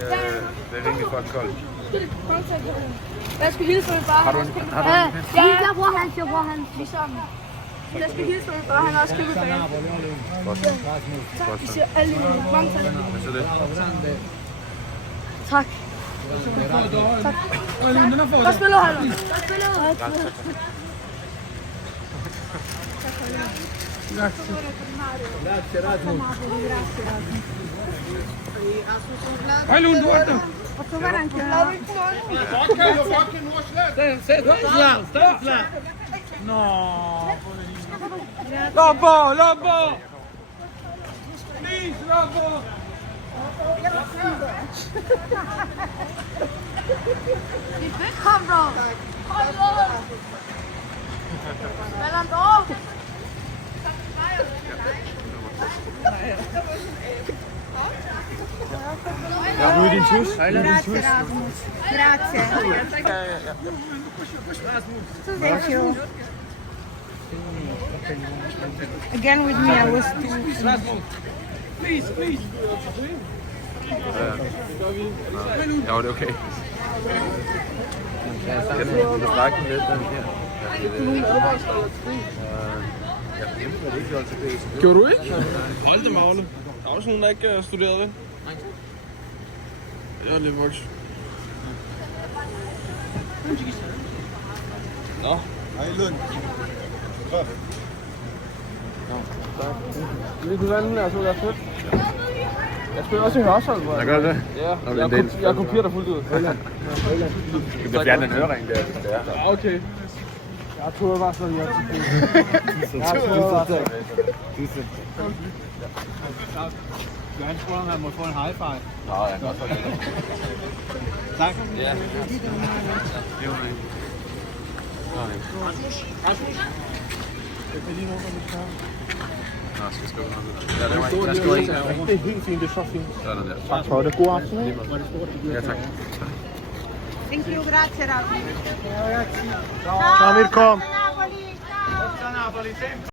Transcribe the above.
Det er rimelig fucking koldt. Jeg skal hilse med far. Har du en Jeg bruger hans. Ligesom. Jeg skal hilse med far. Han har også købet bag. Tak. Vi siger alle mange tak. Hvad så det? Tak. Tak. Der spiller han. Der spiller. Hai lui guarda. Posso fare anche Stai flat. No. Lobo. Please, Lobo. Kom, bro. Mellan dem. Nu er din tus. Grazie. Thank you. Again with me, I was Please. Ja, det er okay. Jeg skal snakke lidt den her. Gjorde du ikke? Hold da magle. Der er også nogen, der ikke studerede det. Jeg er lidt voksen. Nå. Hej Lund. Vil du vande den her, så er det fedt. Jeg spiller også i Hørsholm, hvor Jeg gør det? Ja, jeg kopierer dig fuldt ud. Du kan fjerne den ørering der. Ja, okay. Jeg tror bare sådan, jeg Tusind. Han spurgte, om han må få en high five. Nå, jeg kan godt få det. Tak. Ja. Jeg kan lige nå, hvad vi skal. Nå, skal jeg skrive noget? Jeg skriver en. Det er helt fint, det er så fint. Sådan der. Tak for det. God aften. Ja, tak. Thank you, grazie Ravi. Ciao Mirko. Napoli, ciao.